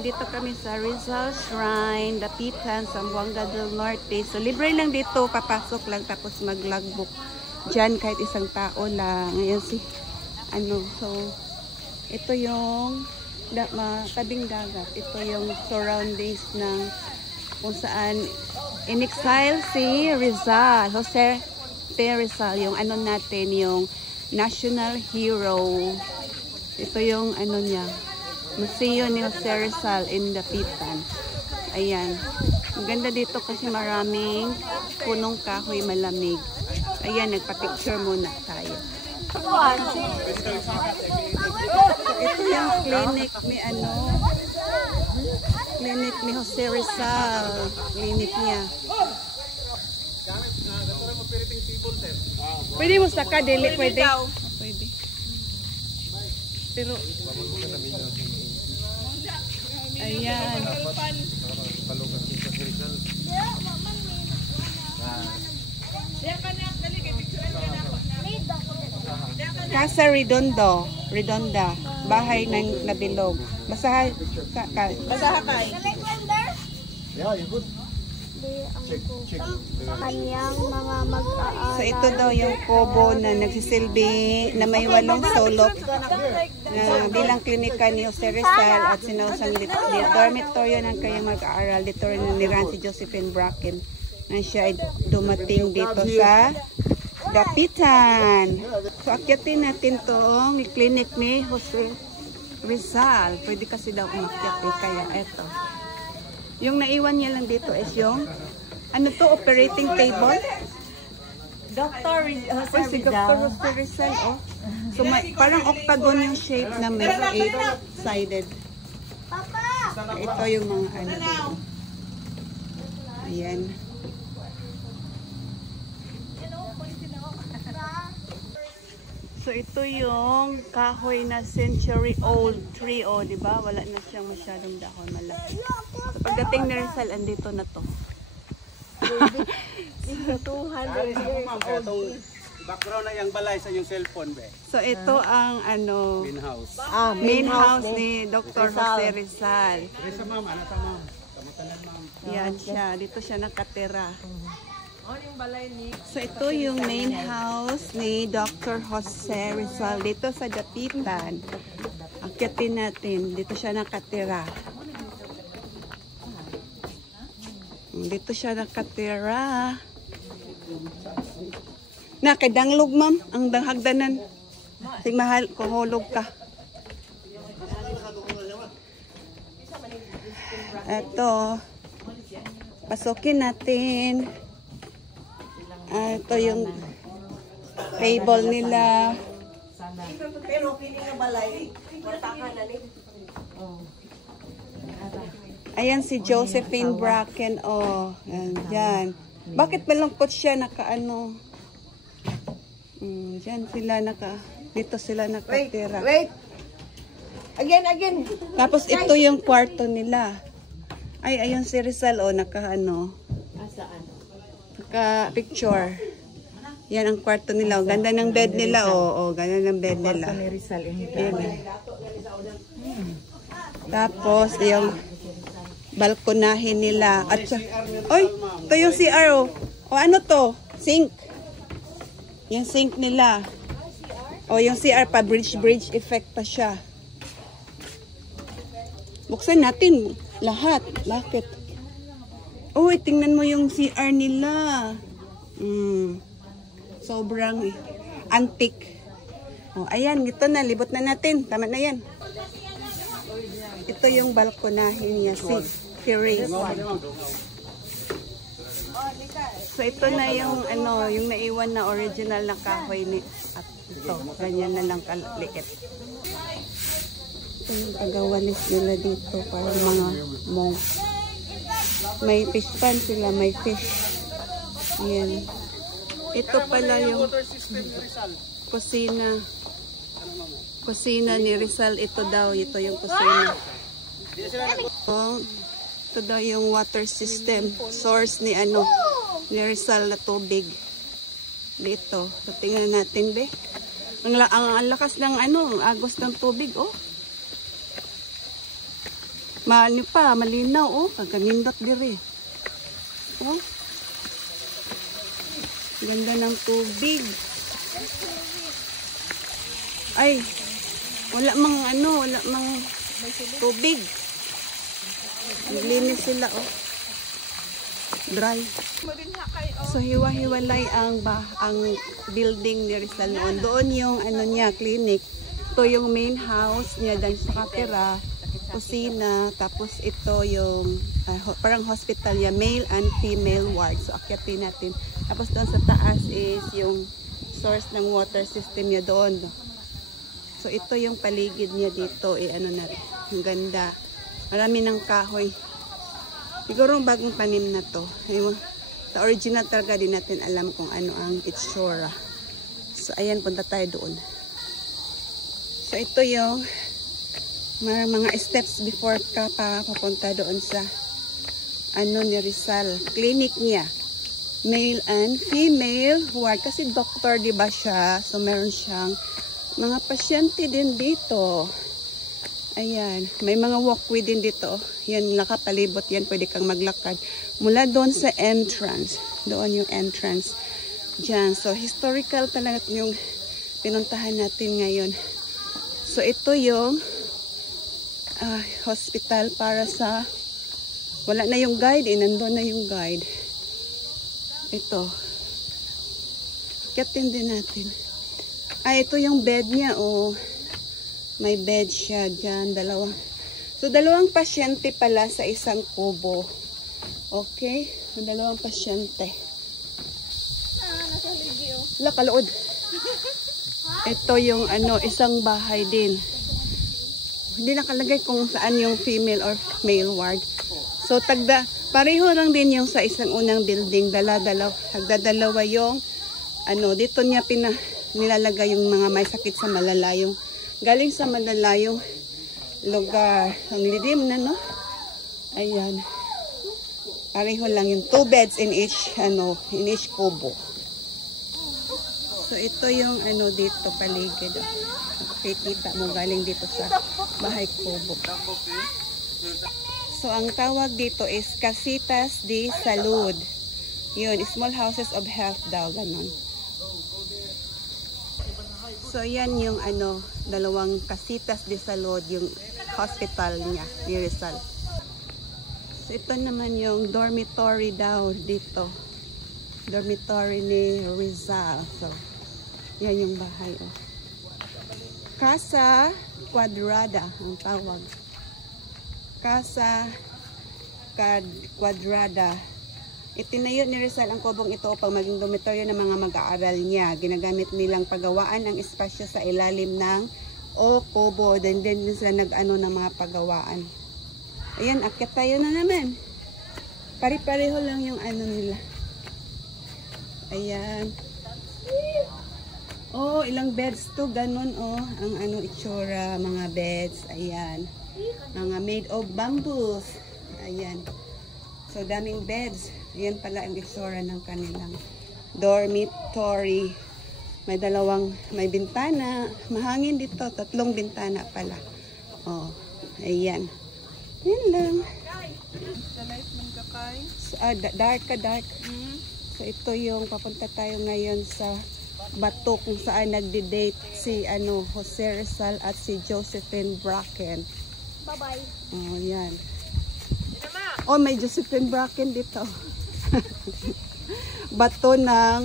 Dito kami sa Rizal Shrine, Dapitan, Zamboanga del Norte. So, libre lang dito. Papasok lang tapos mag-logbook. Diyan kahit isang tao lang. Ayan so, ito yung tabing dagat. Ito yung surroundings ng kung saan in-exile si Rizal. Jose Rizal, yung natin, yung national hero. Ito yung niya. Museo ni Jose Rizal in Dapitan. Ayan. Ang ganda dito kasi maraming punong kahoy, malamig. Ayan, nagpa-picture muna tayo. So, ito yung clinic ni clinic ni Jose Rizal. Clinic niya. Pwede mo saka, dili pwede. Pwede. Pero ayan. Casa Redonda. Bahay ng nabilog. Basaha kay. Yeah, you good. Check. Kanyang mga mag-aaral. So ito daw yung kubo na nagsisilbi na may 8 sulok na bilang klinika ni Jose Rizal at sinausang dormitoryo ng kayong mag-aaral. Dito rin niran si Josephine Bracken na siya ay dumating dito sa Dapitan. So akyatin natin tong clinic ni Jose Rizal. Pwede kasi daw umakyat kaya eto. Yung naiwan niya lang dito is yung operating table. Dr. Jose Dr. Jose Rizal, oh. So parang octagon yung shape na may 8-sided. Ito yung mga dito. Ayan. So ito yung kahoy na century-old tree, oh, di ba? Wala na siyang masyadong dahon, malaki. So pagdating ni Rizal, andito na to. 200 years old. Background na yung balay sa yung cellphone, be. So ito ang Main house. main house ni Dr. Jose Rizal. Reza ma'am, anak ta ma'am. Kamatalan ma'am. Yan siya, dito siya nakatira. yung balay ni... So ito yung main house ni Dr. Jose Rizal dito sa Dapitan. Akyatin natin, dito siya nakatira. Dito siya nakatira. Nakadanglog ma'am, ang hagdanan. Sig mahal, kuhulog ka. Ito, pasukin natin. Ito yung table nila. Pero kini nga balay, wartakan na ni. Ayan si Josephine Bracken. Oh, yan. Bakit malungkot siya nakaano? Diyan sila dito sila nakatira. Wait. Again. Tapos ito yung kwarto nila. Ay, ayun si Rizal, oh, naka-picture. Yan ang kwarto nila. Oh, ganda ng bed nila, oh. Ganda ng bed nila. Tapos, yung balkonahin nila. At oy, ito yung CR, oh. O, ano to? Sink. Yung sink nila. O, yung CR pa, bridge effect pa siya. Buksan natin lahat. Bakit? Uy, tingnan mo yung CR nila. Sobrang antique. O, ayan, ito na. Libot na natin. Tama na yan. Ito yung balkonahin niya. Si Ray. So, ito na yung, yung naiwan na original na kahoy ni at ito. Ganyan na lang kaliit. Ito yung tagawalis nila dito para mga monks. May fish pan sila, may fish. Ayan. Ito pala yung kusina. Kusina ni Rizal. Ito daw, ito yung kusina. Ito daw yung water system. Source ni ni Rizal na tubig. Dito. So, tingnan natin, be. Ang lakas ng agos ng tubig, oh. Maano pa, malinaw, oh. Kaganindot dire. Oh. Ganda ng tubig. Ay, wala mang ano, wala mang tubig. Naglinis sila, oh. Dry. So, hiwa-hiwalay ang building ni Rizal noon. Doon yung ano niya, clinic. Ito yung main house niya, dahil sa katira, kusina, tapos ito yung parang hospital niya, male and female ward. So, akyatin natin. Tapos doon sa taas is yung source ng water system niya doon. So, ito yung paligid niya dito. Ano na rin. Ang ganda. Marami ng kahoy. Siguro bagong tanim na to. Ayun. Sa original talaga din natin alam kung ano ang itsura. So, ayan, punta tayo doon. So, ito yung mga steps before ka papunta doon sa ano ni Rizal. Clinic niya. Male and female ward. Kasi doctor, di ba siya? So, meron siyang mga pasyente din dito. Ayan. May mga walkway din dito. Yan, nakapalibot yan. Pwede kang maglakad. Mula doon sa entrance. Doon yung entrance. Diyan. So, historical talaga yung pinuntahan natin ngayon. So, ito yung hospital para sa wala na yung guide. Nandun na yung guide. Ito. Kitin din natin. Ito yung bed niya. Oh. May bed siya dyan. Dalawa. So, dalawang pasyente pala sa isang kubo. Okay? Dalawang pasyente. Nasa ligyo. Wala, kalood. Ito yung ano, isang bahay din. Hindi nakalagay kung saan yung female or male ward. So, pareho lang din yung sa isang unang building. Nagdadalawa yung, ano, dito niya nilalagay yung mga may sakit sa malalayong, galing sa malalayong lugar. Ang lidim na, no? Ayan. Pareho lang yung 2 beds in each kubo. So, ito yung, ano, dito paligid. Okay, kita mo galing dito sa bahay kubo. So, ang tawag dito is Casitas de Salud. Yun, small houses of health daw, ganun. So, yan yung ano, dalawang Casitas de Salud, yung hospital niya, ni Rizal. So, ito naman yung dormitory daw dito. Dormitory ni Rizal. So, yan yung bahay, oh. Casa Quadrada ang tawag. Casa Quadrada. Itinayo ni Rizal ang kubong ito upang maging dormitoryo ng mga mag-aaral niya. Ginagamit nilang paggawaan ng espasyo sa ilalim ng kubo. Then sila nag-ano ng mga paggawaan. Ayan, akyat tayo na naman. Pari-pareho lang yung ano nila. Ayan. Oh, ilang beds to, ganun, oh. Ang ano itsura, mga beds, ayan. Mga made of bamboos. Ayan. So, daming beds. Ayan pala ang itsura ng kanilang dormitory. May bintana. Mahangin dito, 3 bintana pala. Oh, ayan. Yan lang. So, dark. So, ito yung papunta tayo ngayon sa bato kung saan nagde-date si Jose Rizal at si Josephine Bracken. Bye-bye. Oh, yan. Oh, may Josephine Bracken dito. Bato ng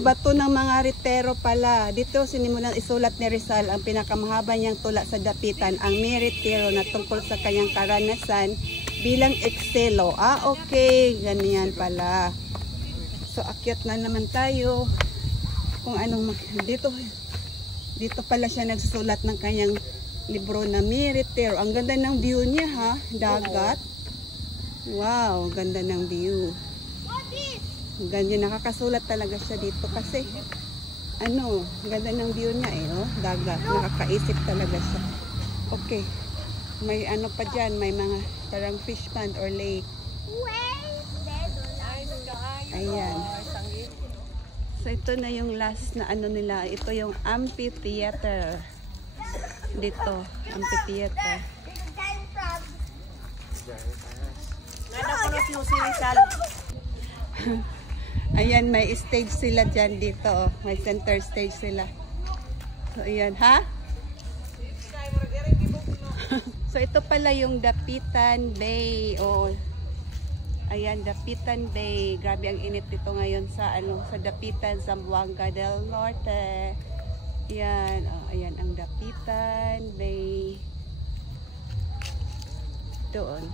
bato ng mga ritero pala. Dito sinimulan isulat ni Rizal ang pinakamahaba niyang tula sa dapitan, ang Meritero, na tungkol sa kanyang karanasan bilang ekselo. Okay, ganyan pala. So, akyat na naman tayo kung anong dito pala siya nagsulat ng kanyang libro na Meritero. Ang ganda ng view niya, ha? Dagat. Wow, ganda ng view. Ganda, nakakasulat talaga siya dito kasi ganda ng view niya, oh, dagat. Nakakaisip talaga siya. Okay. May pa dyan, may mga parang fish pond or lake. Ayan. So, ito na yung last na nila. Ito yung amphitheater. Dito, amphitheater. Nada ko na si Rizal. Ayan, may stage sila dyan dito. Oh. May center stage sila. So, ayan. Ha? So, ito pala yung Dapitan Bay. Oh. Ayan, Dapitan Bay. Grabe ang init dito ngayon sa sa Dapitan, Zamboanga del Norte. Ayan. Oh, ayan ang Dapitan Bay. Doon.